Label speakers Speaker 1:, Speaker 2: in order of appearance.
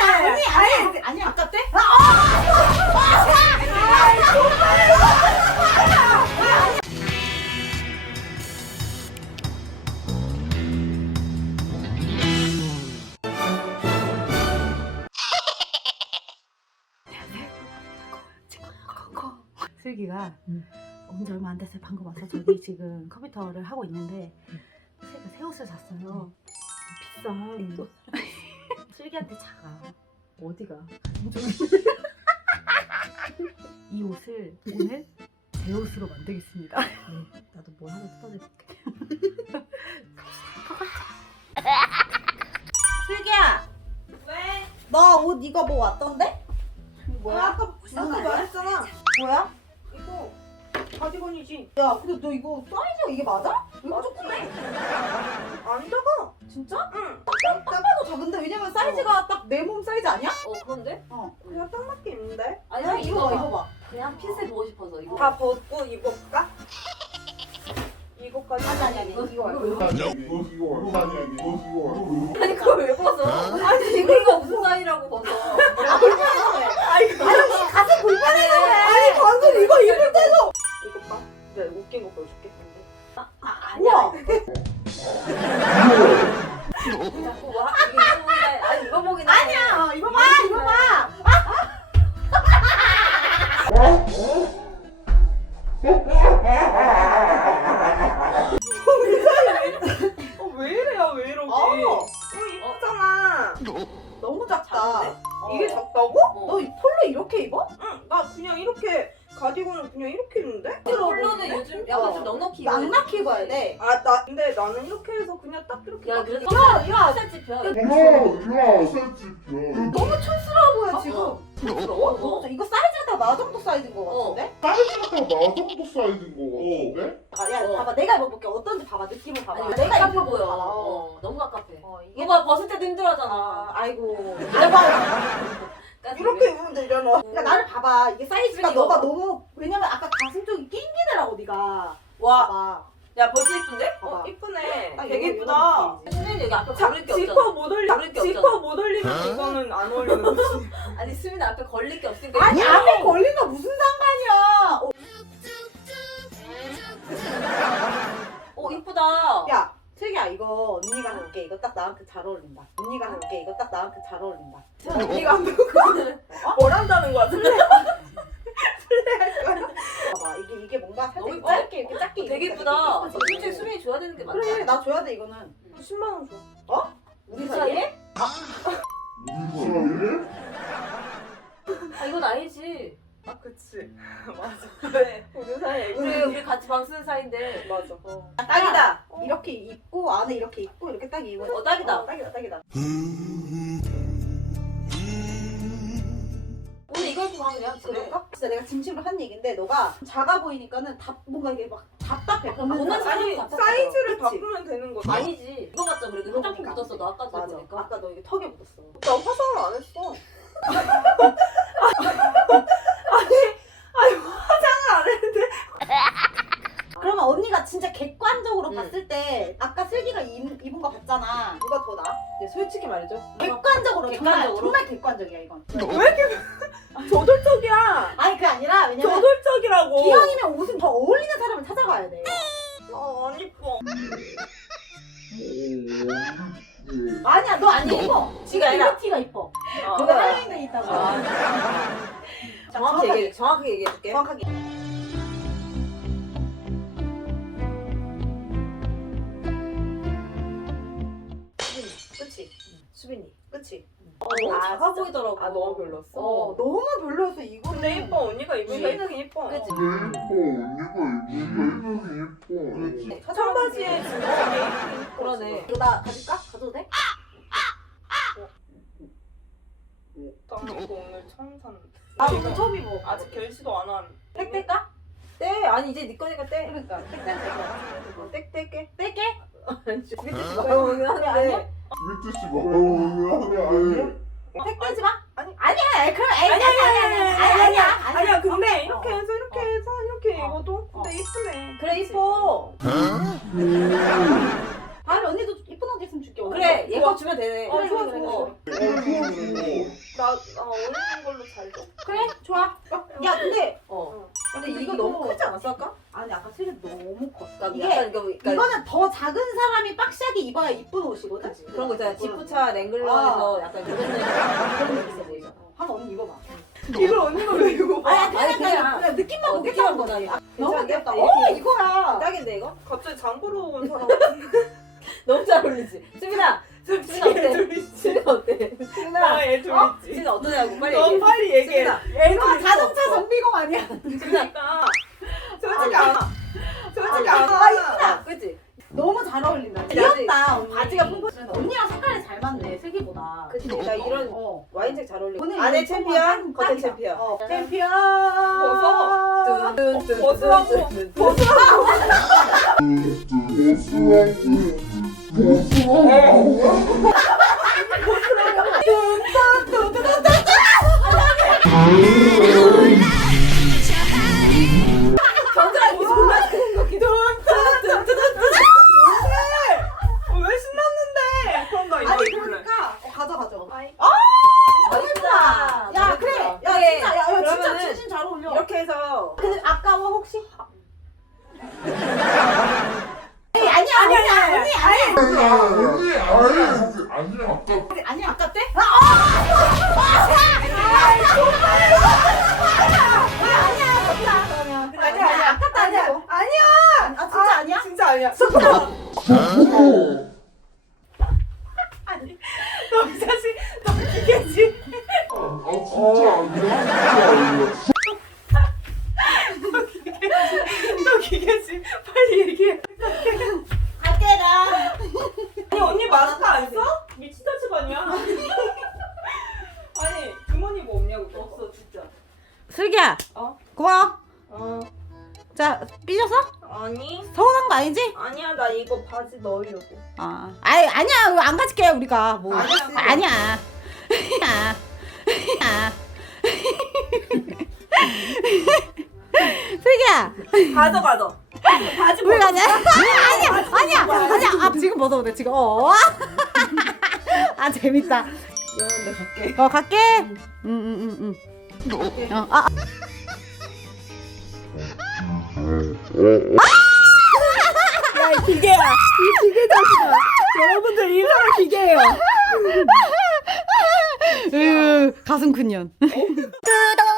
Speaker 1: 아니 아니 아니 아니 아깝대? 슬기가 온 지 얼마 안 됐어요. 방금 와서 저기 지금 컴퓨터를 하고 있는데 슬기가 새 옷을 샀어요. 비싸. 또. 슬기한테 작아. 어디가? 이 옷을 오늘 제 옷으로 만들겠습니다. 네, 나도 뭘 하나 뜯어내볼게.
Speaker 2: 슬기야
Speaker 3: 왜?
Speaker 2: 너 옷 이거 뭐 왔던데?
Speaker 3: 뭐야? 아까
Speaker 2: 무슨
Speaker 3: 아까
Speaker 2: 말이야?
Speaker 3: 말했잖아.
Speaker 2: 뭐야?
Speaker 3: 이거 가디건이지.
Speaker 2: 야 근데 너 이거 사이즈가 이게 맞아? 이거 조금해
Speaker 3: 안 작아.
Speaker 2: 진짜?
Speaker 3: 응.
Speaker 2: 딱 봐도 작은데 왜냐면 사이즈가 딱 내 몸 사이즈 아니야?
Speaker 4: 어 그런데?
Speaker 2: 어
Speaker 3: 그냥 딱 맞게 입는데.
Speaker 4: 아니
Speaker 2: 야,
Speaker 4: 형
Speaker 2: 이거
Speaker 4: 이거 봐봐
Speaker 2: 이거 봐
Speaker 4: 그냥 핏을 보고 싶어서 이거
Speaker 3: 다 벗고 입어볼까? 이거까지.
Speaker 2: 아니 아니 아니
Speaker 4: 이거
Speaker 2: 이거
Speaker 4: 이거
Speaker 2: 이거
Speaker 4: 왜
Speaker 5: 아니야 이거 이거 아니야 이거 이거
Speaker 4: 아니 그걸 왜 벗어? 아니 이거 이거 무슨 사이라고 벗어?
Speaker 2: 작다
Speaker 3: 이게 작다고?
Speaker 4: 어.
Speaker 2: 너이 폴로 이렇게 입어?
Speaker 3: 응. 나 그냥 이렇게 가디건을 그냥 이렇게 입는데?
Speaker 4: 폴로는 요즘 약간 좀 넉넉히 입어야 돼.
Speaker 2: 낭낙 입어야 돼
Speaker 3: 아, 나 근데 나는 이렇게 해서 그냥 딱 이렇게. 야딱
Speaker 4: 그래서
Speaker 2: 야, 야.
Speaker 4: 살
Speaker 5: 살찌
Speaker 2: 너무 촌스러워 보여 지금
Speaker 4: 어?
Speaker 2: 어, 저 이거 사이즈가 다 나 정도 사이즈인 거
Speaker 4: 어.
Speaker 2: 같은데?
Speaker 5: 사이즈가 나 정도 사이즈인 거 같은데?
Speaker 2: 아, 야
Speaker 4: 어.
Speaker 2: 봐봐 내가 입어볼게 어떤지 봐봐 느낌을 봐봐
Speaker 4: 아니
Speaker 2: 내가
Speaker 4: 가깝해
Speaker 2: 입어볼게.
Speaker 4: 보여
Speaker 2: 봐봐.
Speaker 4: 어 너무 가깝해
Speaker 2: 어, 이게
Speaker 4: 이거 봐 벗을 때도
Speaker 2: 아,
Speaker 4: 힘들어하잖아
Speaker 2: 아
Speaker 3: 이렇게 입으면 되잖아.
Speaker 2: 그러니까 나를 봐봐 이게 사이즈가 너가
Speaker 4: 봐.
Speaker 2: 너무 왜냐면 아까 가슴 쪽이 낑기더라고 네가
Speaker 3: 와.
Speaker 2: 봐봐
Speaker 4: 야 벌써 이쁜데?
Speaker 2: 봐봐.
Speaker 3: 어, 이쁘네.
Speaker 2: 딱
Speaker 3: 되게
Speaker 2: 이거,
Speaker 3: 이쁘다.
Speaker 2: 느낌이지.
Speaker 4: 수민이 여기 앞에
Speaker 3: 자,
Speaker 4: 걸릴 게 없잖아
Speaker 3: 지퍼 못 올리
Speaker 4: 다를 게
Speaker 3: 지퍼
Speaker 4: 없잖아.
Speaker 3: 못 올리면 이거는 안 어울리는 거지.
Speaker 4: 아니 수민이 앞에 걸릴 게 없으니까
Speaker 2: 아니
Speaker 4: 이거-
Speaker 2: 앞에 걸리면 무슨 상관이야 어,
Speaker 4: 어 이쁘다
Speaker 2: 야 야 이거 언니가 할게 이거 딱 나한테 잘 어울린다 언니가 할게 이거 딱 나한테 잘 어울린다
Speaker 3: 언니가 안 보고 뭘 한다는 거야? 슬레.
Speaker 2: 봐봐 이게 이게 뭔가
Speaker 4: 너무 이뻐?
Speaker 2: 짧게 이렇게 짧게
Speaker 4: 되게 이쁘다
Speaker 2: 되게
Speaker 4: 솔직히. 수민이 줘야 되는 게 맞다
Speaker 2: 그래 나 줘야 돼 이거는
Speaker 3: 10만 원 줘.
Speaker 2: 우리 사이에?
Speaker 5: 우리 사이에?
Speaker 4: 아 이건 아니지
Speaker 3: 아, 그치. 맞아. 왜? 우리 이거.
Speaker 4: 우리 우리 같이 방 쓰는 사이인데
Speaker 3: 맞아.
Speaker 4: 딱이다
Speaker 2: 이렇게 입고 안에 이렇게 입고 이렇게 딱 입어
Speaker 4: 어, 딱이다.
Speaker 2: 어, 딱이다 딱이다
Speaker 4: 오늘 이거 입고 가 그냥 집에
Speaker 2: 그럴까? 진짜 내가 진심으로 한 얘긴데 너가 작아 보이니까는 답 뭔가 이게 막 답답해 보는 사람.
Speaker 4: 아니,
Speaker 3: 아니, 사이즈를
Speaker 2: 그치?
Speaker 3: 바꾸면 되는 거지.
Speaker 4: 아니지 이거 맞자 그래도 화장품
Speaker 2: 그러니까.
Speaker 4: 묻었어 너 아까
Speaker 2: 맞아
Speaker 4: 보니까
Speaker 2: 아까 너 이게 턱에 묻었어
Speaker 3: 나 화장을 안 했어.
Speaker 2: 그러면 언니가 진짜 객관적으로
Speaker 4: 응.
Speaker 2: 봤을 때 아까 슬기가 입, 입은 거 봤잖아.
Speaker 3: 누가 더 나아?
Speaker 2: 네, 솔직히 말해줘. 객관적으로
Speaker 4: 객관적으로?
Speaker 2: 정말, 정말 객관적이야 이건.
Speaker 3: 왜 이렇게 저돌적이야?
Speaker 2: 아니 그게 아니라 왜냐면
Speaker 3: 저돌적이라고.
Speaker 2: 기왕이면 옷은 더 어울리는 사람을 찾아가야 돼.
Speaker 3: 어, 안 이뻐.
Speaker 2: 아니야 너안 입어 지금
Speaker 4: 아니라-
Speaker 2: 이 티가 이뻐.
Speaker 3: 아,
Speaker 2: 너가 할로윈에 있다고.
Speaker 4: 정확히 얘기해 정확히 얘기해줄게.
Speaker 2: 정확하게
Speaker 4: 수빈이
Speaker 2: 그치
Speaker 4: 어, 너무
Speaker 2: 아,
Speaker 4: 작아
Speaker 2: 진짜?
Speaker 4: 보이더라고
Speaker 3: 아, 너무 별로였어?
Speaker 2: 어 너무 별로였어 이거
Speaker 3: 근데 이뻐. 언니가
Speaker 4: 응.
Speaker 3: 이쁘긴 이뻐.
Speaker 4: 그치
Speaker 5: 예뻐
Speaker 3: 청바지에 이뻐.
Speaker 4: 그러네
Speaker 2: 이거 나 가질까? 가져도 돼?
Speaker 3: 나 이거 오늘 처음 샀는데.
Speaker 2: 나 오늘 처음 입어
Speaker 3: 아직 결시도 안 한.
Speaker 2: 택 뗄까?
Speaker 4: 떼 아니 이제 네 거니까 떼
Speaker 2: 그러니까 택 뗄까
Speaker 3: 땡 뗄게.
Speaker 2: 뗄게?
Speaker 4: 그게 말하는
Speaker 2: 아니야?
Speaker 4: 하는데
Speaker 5: 밑에 씨 말하는 하네
Speaker 2: 택 떼지 마?
Speaker 3: 아니.
Speaker 2: 아니야 그럼 아니 아니 아니 아니 아니 아니
Speaker 3: 아니야, 근데
Speaker 2: 어,
Speaker 3: 이렇게
Speaker 2: 어.
Speaker 3: 해서 이렇게
Speaker 2: 어.
Speaker 3: 해서 이렇게
Speaker 2: 어.
Speaker 3: 입어도
Speaker 2: 어.
Speaker 3: 근데 이쁘네.
Speaker 4: 그래 이뻐
Speaker 2: 다음에 언니도 이쁜 옷 있으면 줄게
Speaker 4: 그래 얘 거 주면 되네
Speaker 2: 어, 좋아,
Speaker 4: 그래,
Speaker 2: 좋아,
Speaker 4: 그래.
Speaker 2: 좋아.
Speaker 5: 어 좋아 좋아
Speaker 4: 어, 올리는 걸로 잘 줘.
Speaker 2: 그래 좋아. 야 근데
Speaker 4: 어.
Speaker 2: 근데 이거 너무 크지 않았어 아까?
Speaker 1: 아니 아까 슬이 너무 컸어.
Speaker 4: 그러니까
Speaker 2: 이게
Speaker 4: 약간 이거 그러니까
Speaker 2: 이거는 더 작은 사람이 박시하게 입어야 이쁜 옷이거든.
Speaker 4: 그런 거 있잖아. 지프차 랭글러에서 약간 그런 거 있어 보이잖아.
Speaker 2: 한 언니 입어봐.
Speaker 3: 이걸 언니가 왜 이거 봐?
Speaker 2: 아니
Speaker 4: 아니,
Speaker 2: 그냥,
Speaker 4: 그냥-
Speaker 2: 그냥 느낌만
Speaker 4: 어,
Speaker 2: 보겠다는
Speaker 4: 느낌만
Speaker 2: 거다.
Speaker 4: 보다.
Speaker 2: 너무
Speaker 4: 괜찮아,
Speaker 2: 귀엽다.
Speaker 4: 이렇게.
Speaker 2: 어 이거야.
Speaker 4: 딱인데 이거?
Speaker 3: 갑자기 장 보러 온 사람
Speaker 4: 너무 잘 어울리지. 수빈아. 수빈아 어때? 수빈아 어때? 수빈아.
Speaker 3: 애둘
Speaker 4: 어?
Speaker 3: 있지.
Speaker 4: 수빈아 어떠냐고 빨리
Speaker 3: 너
Speaker 4: 얘기해.
Speaker 3: 빨리 얘기해.
Speaker 4: 수빈아.
Speaker 3: 애
Speaker 2: 이거
Speaker 3: 둘
Speaker 2: 자동차. 정비공 아니야?
Speaker 3: 그러니까 솔직히 안. 솔직히
Speaker 2: 아,
Speaker 3: 안.
Speaker 2: 아, 이쁘다.
Speaker 4: 그치?
Speaker 2: 너무 잘 어울린다. 귀엽다. 언니.
Speaker 4: 바지가 뽕뽕
Speaker 2: 언니랑 색깔이 잘 맞네. 슬기보다.
Speaker 4: 그치 나 이런
Speaker 2: 어.
Speaker 4: 와인색 잘 어울리고
Speaker 2: 오늘
Speaker 4: 안에
Speaker 2: 이거
Speaker 4: 챔피언
Speaker 2: 딱-
Speaker 4: 겉에
Speaker 2: 딱이다.
Speaker 4: 챔피언
Speaker 2: 어. 챔피언.
Speaker 3: 벗어. 벗으라고.
Speaker 4: 경찰이
Speaker 2: 아니야 언니 아니야
Speaker 5: 언니 아니 아니 아까
Speaker 2: 아니야 아깝대? 아니야
Speaker 3: 없어 진짜.
Speaker 2: 슬기야
Speaker 3: 어?
Speaker 2: 고마워
Speaker 3: 어
Speaker 2: 자 삐졌어?
Speaker 3: 아니
Speaker 2: 서운한 거 아니지?
Speaker 3: 아니야 나 이거 바지 넣으려고.
Speaker 2: 아 아니 아니야 안 가질게 우리가 뭐
Speaker 3: 아니야.
Speaker 2: 아니야 아니야 아니야 슬기야
Speaker 3: 가져 가져. 바지
Speaker 2: 우리
Speaker 3: 벗어.
Speaker 2: 가자 아니야 아니야 아니야 아 지금 벗어도 돼 지금 어. 아 재밌다
Speaker 3: 미안한데 갈게.
Speaker 2: 어 갈게 응응응응 어, 아.
Speaker 3: 야 기계야. 이 기계 자식아. 여러분들 이 사람 기계예요.
Speaker 2: 으, 가슴.
Speaker 3: 끝.